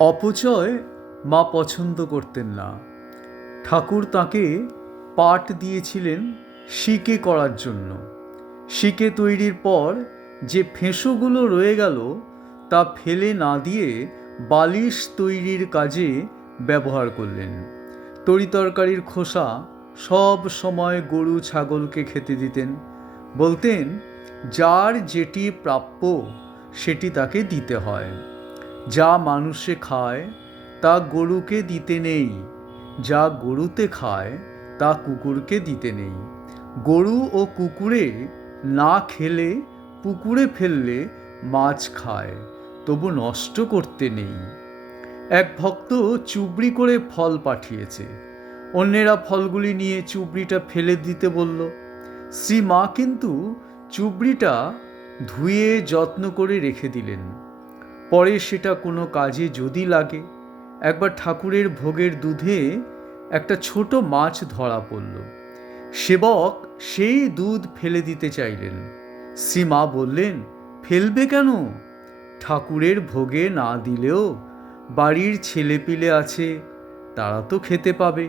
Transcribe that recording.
অপচয় মা পছন্দ করতেন না। ঠাকুর তাকে পাট দিয়েছিলেন শিকে করার জন্য। শিকে তৈরির পর যে ফেঁসোগুলো রয়ে গেল, তা ফেলে না দিয়ে বালিশ তৈরির কাজে ব্যবহার করলেন। তরিতরকারির খোসা সব সময় গরু ছাগলকে খেতে দিতেন। বলতেন, যার যেটি প্রাপ্য, সেটি তাকে দিতে হয়। যা মানুষে খায়, তা গরুকে দিতে নেই। যা গরুতে খায়, তা কুকুরকে দিতে নেই। গরু ও কুকুরে না খেলে, পুকুরে ফেললে মাছ খায়, তবু নষ্ট করতে নেই। এক ভক্ত চুবড়ি করে ফল পাঠিয়েছে। অন্যেরা ফলগুলি নিয়ে চুবড়িটা ফেলে দিতে বলল, শ্রী মা কিন্তু চুবড়িটা ধুয়ে যত্ন করে রেখে দিলেন। পরে সেটা কোনো কাজে যদি লাগে, একবার ঠাকুরের ভোগের দুধে একটা ছোট মাছ ধরা পড়ল। সেবক সেই দুধ ফেলে দিতে চাইলেন। সীমা বললেন, ফেলবে কেন? ঠাকুরের ভোগে না দিলেও বাড়ির ছেলেপিলে আছে, তারা তো খেতে পাবে।